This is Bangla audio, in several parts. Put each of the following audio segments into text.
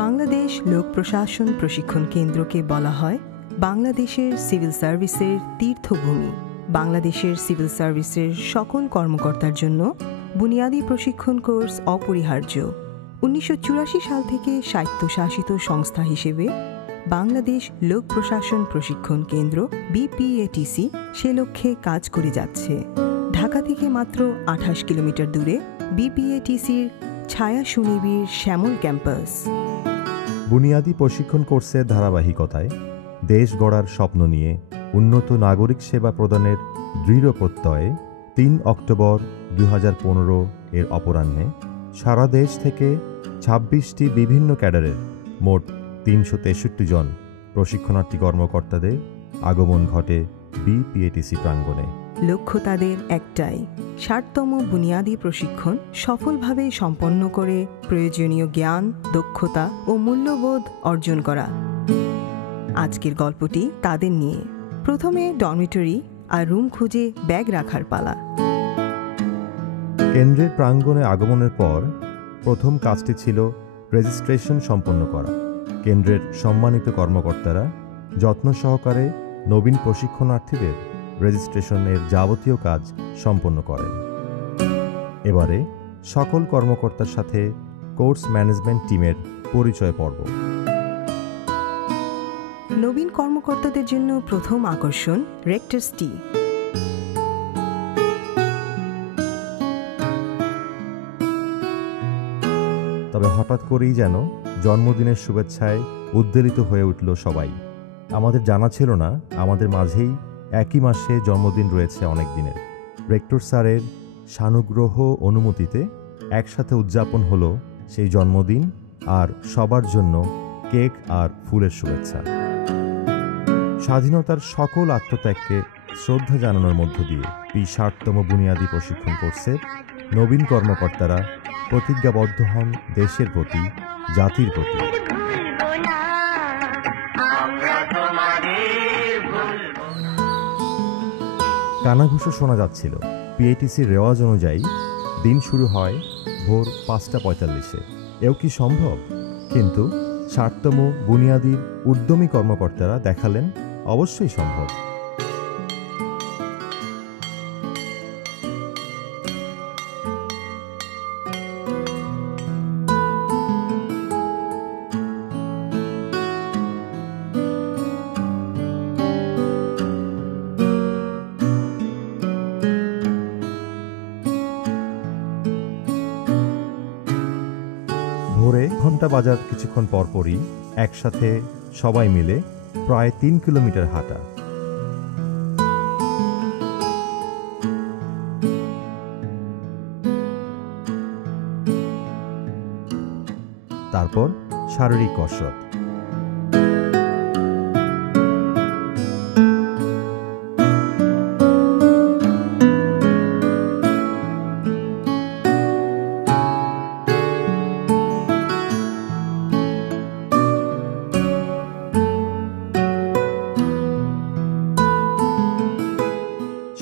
বাংলাদেশ লোক প্রশাসন প্রশিক্ষণ কেন্দ্রকে বলা হয় বাংলাদেশের সিভিল সার্ভিসের তীর্থভূমি। বাংলাদেশের সিভিল সার্ভিসের সকল কর্মকর্তার জন্য বুনিয়াদী প্রশিক্ষণ কোর্স অপরিহার্য। 1984 সাল থেকে স্বায়ত্তশাসিত সংস্থা হিসেবে বাংলাদেশ লোক প্রশাসন প্রশিক্ষণ কেন্দ্র BPATC সে লক্ষ্যে কাজ করে যাচ্ছে। ঢাকা থেকে মাত্র 28 কিলোমিটার দূরে BPATCর ছায়া সুনিবিড় শ্যামল ক্যাম্পাস। বুনিয়াদী প্রশিক্ষণ কোর্সের ধারাবাহিকতায় দেশ গড়ার স্বপ্ন নিয়ে উন্নত নাগরিক সেবা প্রদানের দৃঢ় প্রত্যয়ে 3 অক্টোবর 2015 এর অপরাহ্নে সারা দেশ থেকে 26টি বিভিন্ন ক্যাডারের মোট 363 জন প্রশিক্ষণার্থী কর্মকর্তাদের আগমন ঘটে BPATC প্রাঙ্গণে। লক্ষ্য তাদের একটাই, 60তম বুনিয়াদী প্রশিক্ষণ সফলভাবে সম্পন্ন করে প্রয়োজনীয় জ্ঞান, দক্ষতা ও মূল্যবোধ অর্জন করা। আজকের গল্পটি তাদের নিয়ে। প্রথমে ডরমিটরি আর রুম খুঁজে ব্যাগ রাখার পালা। কেন্দ্রের প্রাঙ্গণে আগমনের পর প্রথম কাজটি ছিল রেজিস্ট্রেশন সম্পন্ন করা। কেন্দ্রের সম্মানিত কর্মকর্তারা যত্ন সহকারে নবীন প্রশিক্ষণার্থীদের রেজিস্ট্রেশনের যাবতীয় কাজ সম্পন্ন করেন। এবারে সকল কর্মকর্তার সাথে কোর্স ম্যানেজমেন্ট টিমের পরিচয় পর্ব। নবীন কর্মকর্তাদের জন্য প্রথম আকর্ষণ রেক্টরস টি। তবে হঠাৎ করেই যেন জন্মদিনের শুভেচ্ছায় উদ্বেলিত হয়ে উঠল সবাই। আমাদের জানা ছিল না আমাদের মাঝেই একই মাসে জন্মদিন রয়েছে অনেক দিনের। রেক্টর স্যারের সানুগ্রহ অনুমতিতে একসাথে উদযাপন হলো সেই জন্মদিন, আর সবার জন্য কেক আর ফুলের শুভেচ্ছা। স্বাধীনতার সকল আত্মত্যাগকে শ্রদ্ধা জানানোর মধ্য দিয়ে 60তম বুনিয়াদী প্রশিক্ষণ কোর্সের নবীন কর্মকর্তারা প্রতিজ্ঞাবদ্ধ হন দেশের প্রতি, জাতির প্রতি। কানাঘুষো শোনা যাচ্ছিল। PATCর রেওয়াজ অনুযায়ী দিন শুরু হয় ভোর 5:45-এ। এও কি সম্ভব? কিন্তু 60তম বুনিয়াদীর উদ্যমী কর্মকর্তারা দেখালেন অবশ্যই সম্ভব। ভোরে ঘণ্টা বাজার কিছুক্ষণ পরপরই একসাথে সবাই মিলে প্রায় 3 কিলোমিটার হাঁটা। তারপর শারীরিক কসরত।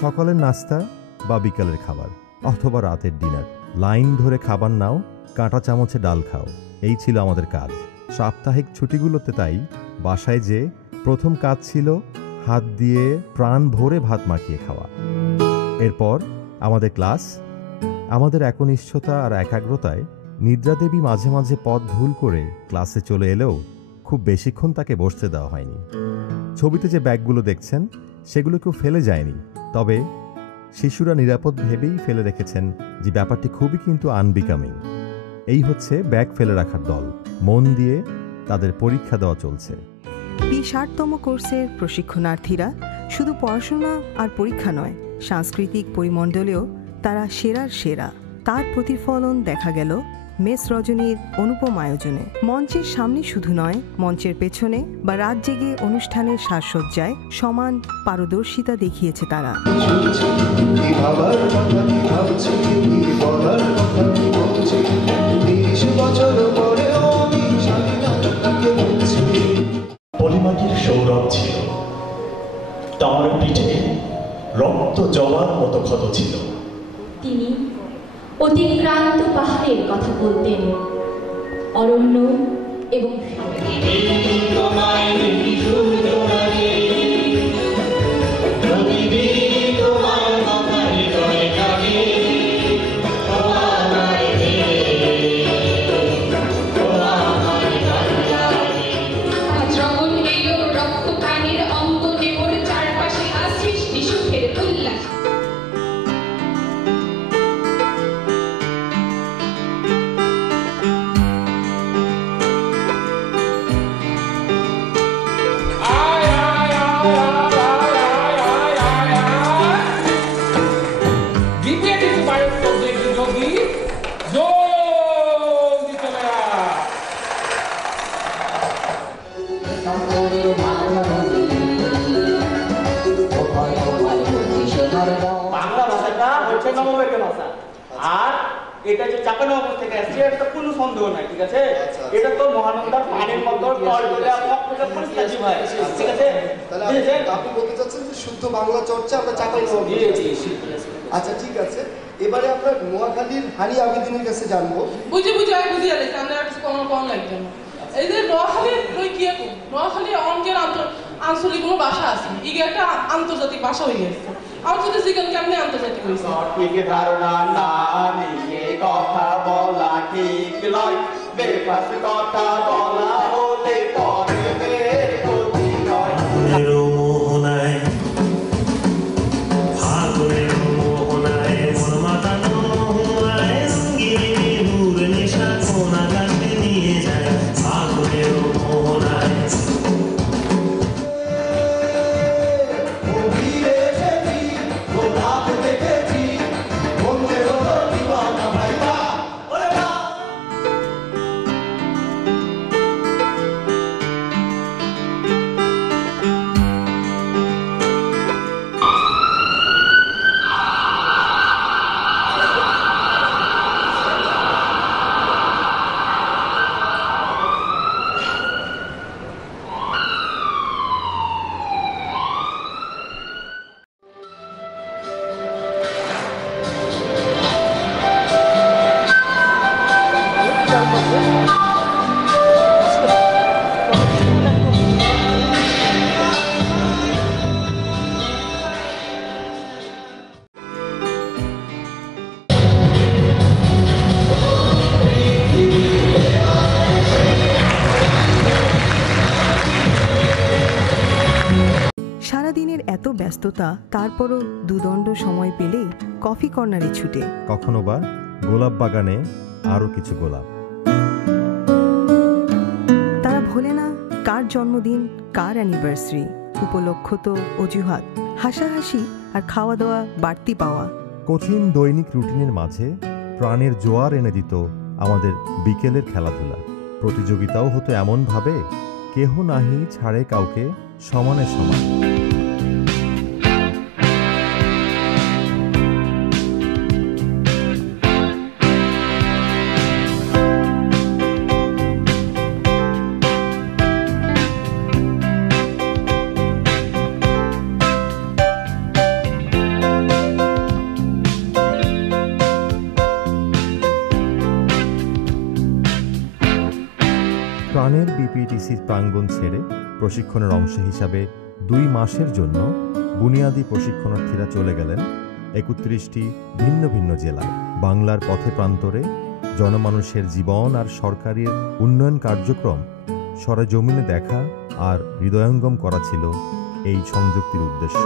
সকালের নাস্তা বা বিকালের খাবার অথবা রাতের ডিনার, লাইন ধরে খাবার নাও, কাঁটা চামচে ডাল খাও, এই ছিল আমাদের কাজ। সাপ্তাহিক ছুটিগুলোতে তাই বাসায় যে প্রথম কাজ ছিল হাত দিয়ে প্রাণ ভরে ভাত মাখিয়ে খাওয়া। এরপর আমাদের ক্লাস। আমাদের একনিষ্ঠতা আর একাগ্রতায় নিদ্রাদেবী মাঝে মাঝে পথ ভুল করে ক্লাসে চলে এলেও খুব বেশিক্ষণ তাকে বসতে দেওয়া হয়নি। ছবিতে যে ব্যাগগুলো দেখছেন সেগুলো কেউ ফেলে যায়নি, তবে শিশুরা নিরাপদ ভেবেই ফেলে রেখেছেন যে ব্যাপারটি খুবই কিন্তু আনবিকামিং। এই হচ্ছে ব্যাগ ফেলে রাখার দল। মন দিয়ে তাদের পরীক্ষা দেওয়া চলছে। 60তম কোর্সের প্রশিক্ষণার্থীরা শুধু পড়াশোনা আর পরীক্ষা নয়, সাংস্কৃতিক পরিমণ্ডলেও তারা সেরার সেরা। তার প্রতিফলন দেখা গেল মেস রজনীর অনুপম আয়োজনে। মঞ্চের সামনে শুধু নয়, মঞ্চের পেছনে বা রাত জেগে অনুষ্ঠানের সাজসজ্জায় সমান পারদর্শিতা দেখিয়েছে তারা। পলিমাটির সৌরভ ছিল, তার পিঠে রক্ত জমার মতো ক্ষত ছিল। তিনি অতিক্রান্ত পাহাড়ের কথা বলতেন, অরণ্য এবং বাংলা ভাষাটা হচ্ছে নববর্গের ভাষা, আর এটা যে চাপানগর থেকে আসছে এটা কোনো সন্দেহ নাই, ঠিক আছে? এটা তো মহানন্দার পানির মতো টলটলে পরিষ্কার হয়, ঠিক আছে? তাহলে আপনি বলতে চাচ্ছেন যে শুদ্ধ বাংলা চর্চা আমরা চাপানগর। আচ্ছা ঠিক আছে, এবারে আমরা নোয়াখালীর হানি আবেদিনের কাছে জানবো। বুঝি আলে সামনে আর কিছু কম লাগবে না। এই যে নোয়াখালীর কি নোয়াখালী অঙ্কের আঞ্চলিক কোনো ভাষা আছে, ইগে একটা আন্তর্জাতিক ভাষা হয়ে গেছে। আমার যদি জিজ্ঞান কেমনি আন্তর্জাতিক হয়েছে? সঠিক ধারণা না নিয়ে কথা বলা ঠিক নয়, বেফাস কথা বলা হলে পরে বের ক্ষতি নয়। সারাদিনের এত ব্যস্ততা, তারপরও দুদণ্ড সময় পেলে কফি কর্নারে ছুটে, কখনো বা গোলাপ বাগানে আরও কিছু গোলাপ। তারা ভোলে না কার জন্মদিন, কার অ্যানিভার্সারি, উপলক্ষ তো অজুহাত, হাসাহাসি আর খাওয়া দাওয়া বাড়তি পাওয়া। কঠিন দৈনিক রুটিনের মাঝে প্রাণের জোয়ার এনে দিত আমাদের বিকেলের খেলাধুলা। প্রতিযোগিতাও হতো এমনভাবে কেহ নাহি ছাড়ে কাউকে সমানে সমান। প্রাণের বিপিটিসি প্রাঙ্গণ ছেড়ে প্রশিক্ষণের অংশ হিসাবে 2 মাসের জন্য বুনিয়াদী প্রশিক্ষণার্থীরা চলে গেলেন 31টি ভিন্ন ভিন্ন জেলায়। বাংলার পথে প্রান্তরে জনমানুষের জীবন আর সরকারের উন্নয়ন কার্যক্রম সরেজমিনে দেখা আর হৃদয়ঙ্গম করা ছিল এই সংযুক্তির উদ্দেশ্য।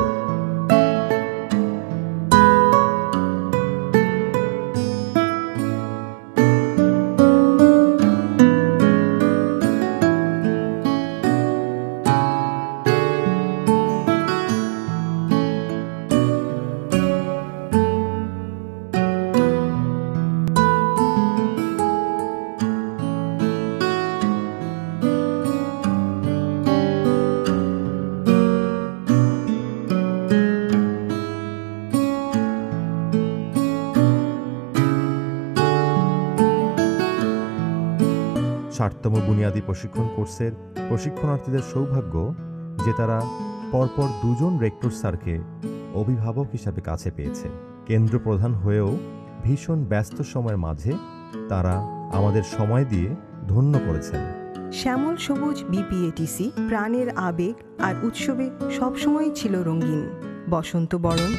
ষাটতম বুনিয়াদী প্রশিক্ষণ কোর্সের প্রশিক্ষণার্থীদের সৌভাগ্য যে তারা পরপর 2 জন রেক্টর স্যারকে অভিভাবক হিসাবে কাছে পেয়েছে। কেন্দ্র প্রধান হয়েও ভীষণ ব্যস্ত সময়ের মাঝে তারা আমাদের সময় দিয়ে ধন্য করেছেন। শ্যামল সবুজ বিপিএটিসি প্রাণের আবেগ আর উৎসবে সবসময় ছিল রঙিন। বসন্ত বরণ,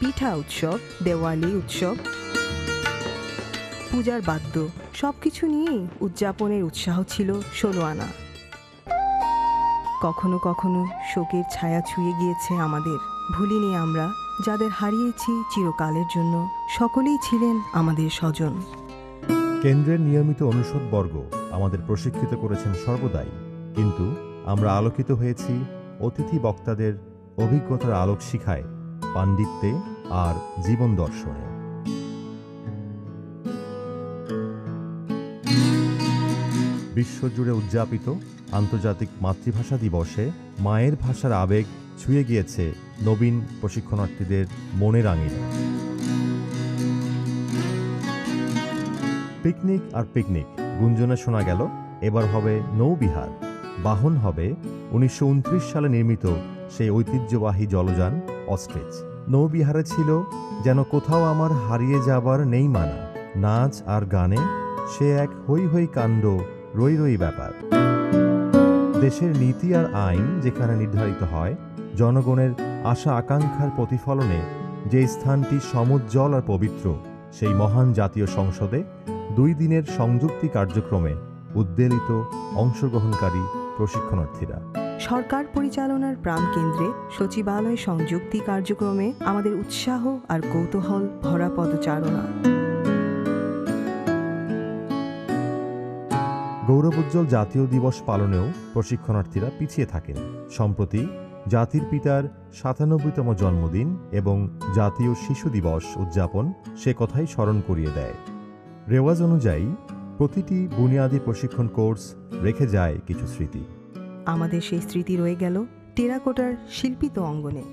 পিঠা উৎসব, দেওয়ালি উৎসব, পূজার বাদ্য সবকিছু নিয়েই উদযাপনের উৎসাহ ছিল 16 আনা। কখনো কখনো শোকের ছায়া ছুঁয়ে গিয়েছে আমাদের। ভুলিনি আমরা যাদের হারিয়েছি চিরকালের জন্য। সকলেই ছিলেন আমাদের স্বজন। কেন্দ্রের নিয়মিত অনুষদবর্গ আমাদের প্রশিক্ষিত করেছেন সর্বদাই, কিন্তু আমরা আলোকিত হয়েছি অতিথি বক্তাদের অভিজ্ঞতার আলোক শিখায়, পাণ্ডিত্যে আর জীবন দর্শনে। বিশ্বজুড়ে উদযাপিত আন্তর্জাতিক মাতৃভাষা দিবসে মায়ের ভাষার আবেগ ছুঁয়ে গিয়েছে নবীন প্রশিক্ষণার্থীদের মনের আঙিনা। পিকনিক আর পিকনিক গুঞ্জনে শোনা গেল এবার হবে নৌবিহার। বাহন হবে 1929 সালে নির্মিত সেই ঐতিহ্যবাহী জলযান অস্ট্রিচ। নৌবিহারে ছিল যেন কোথাও আমার হারিয়ে যাবার নেই মানা। নাচ আর গানে সে এক হৈ হৈ কাণ্ড, রই রই ব্যাপার। দেশের নীতি আর আইন যেখানে নির্ধারিত হয়, জনগণের আশা আকাঙ্ক্ষার প্রতিফলনে যে স্থানটি সমুজ্জ্বল আর পবিত্র, সেই মহান জাতীয় সংসদে 2 দিনের সংযুক্তি কার্যক্রমে উদ্বেলিত অংশগ্রহণকারী প্রশিক্ষণার্থীরা। সরকার পরিচালনার প্রাণকেন্দ্রে সচিবালয় সংযুক্তি কার্যক্রমে আমাদের উৎসাহ আর কৌতূহল ভরা পদচারণা। গৌরবোজ্জ্বল জাতীয় দিবস পালনেও প্রশিক্ষণার্থীরা পিছিয়ে থাকেন। সম্প্রতি জাতির পিতার 97তম জন্মদিন এবং জাতীয় শিশু দিবস উদযাপন সে কথাই স্মরণ করিয়ে দেয়। রেওয়াজ অনুযায়ী প্রতিটি বুনিয়াদী প্রশিক্ষণ কোর্স রেখে যায় কিছু স্মৃতি। আমাদের সেই স্মৃতি রয়ে গেল টেরাকোটার শিল্পিত অঙ্গনে।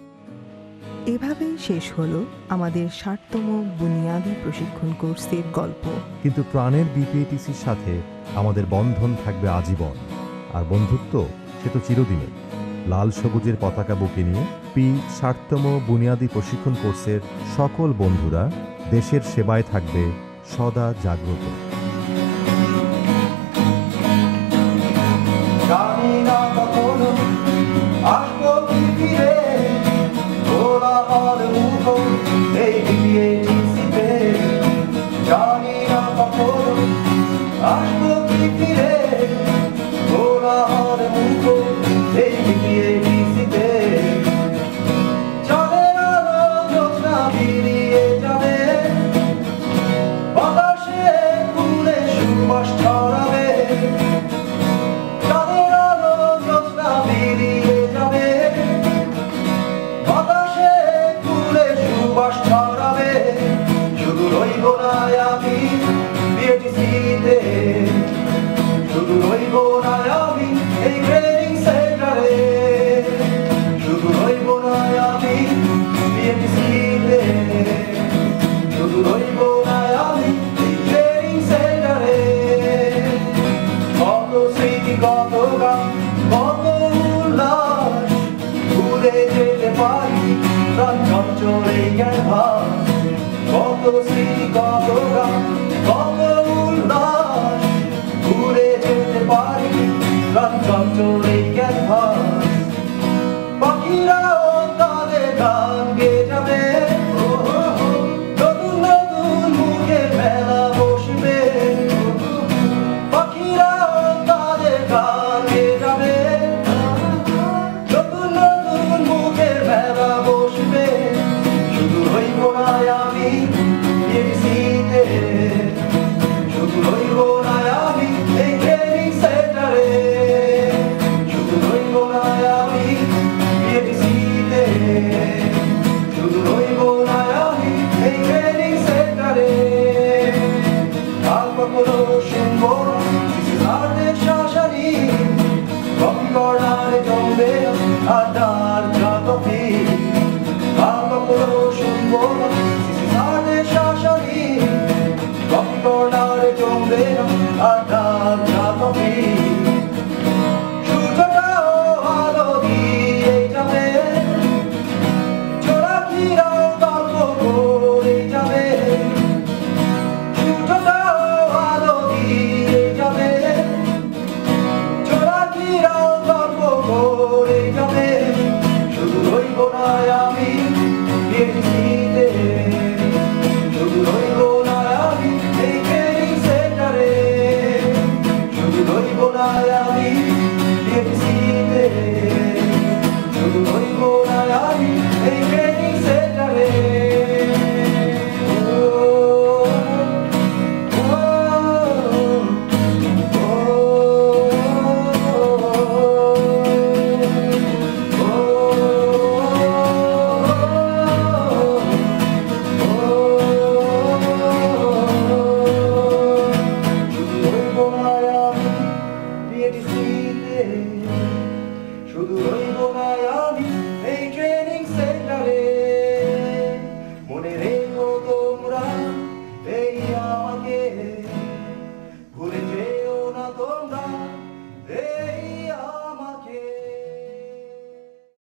এভাবেই শেষ হলো আমাদের 60তম বুনিয়াদী প্রশিক্ষণ কোর্সের গল্প। কিন্তু প্রাণের বিপিএটিসির সাথে আমাদের বন্ধন থাকবে আজীবন, আর বন্ধুত্ব সে তো চিরদিনে। লাল সবুজের পতাকা বুকে নিয়ে 60তম বুনিয়াদী প্রশিক্ষণ কোর্সের সকল বন্ধুরা দেশের সেবায় থাকবে সদা জাগ্রত। জানি না কখনো আসবো কি ফিরে, কোলাহল মুখর এই বিপিএটিসিতে। জানি না কখনো আসবো কি ফিরে, কোলাহল মুখর এই বিপিএটিসিতে। চাঁদের আলো জ্যোৎস্না বেরিয়ে যাবে, বাতাসে ফুলে সুবাস ছড়াবে। চাঁদের আলো জ্যোৎস্না বেরিয়ে যাবে, বাতাসে ফুলে সুবাস ছড়াবে। শুধু রইব না আমি বিপিএটিসিতে, শুধু রইব না আমি এই ট্রেনিং সেন্টারে, শুধু রইব না আমি বিপিএটিসিতে, শুধু রইব না আমি এই ট্রেনিং সেন্টারে। কত স্মৃতি, কত গান, কত উল্লাস, ভুলে যেতে পারি প্রাণ চঞ্চল এই ক্যানভাস। কত স্মৃতি, কত গান, কত উল্লাস, ভুলে যেতে পারি প্রাণ চঞ্চল এই ক্যানভাস। পাখিরাও তাদের গান গেয়ে যাবে, নতুন নতুন মুখে মেলা বসবে। পাখিরাও তাদের গান গেয়ে যাবে, নতুন নতুন মুখে মেলা বসবে। শুধু রইব না আমি বিপিএটিসি একটি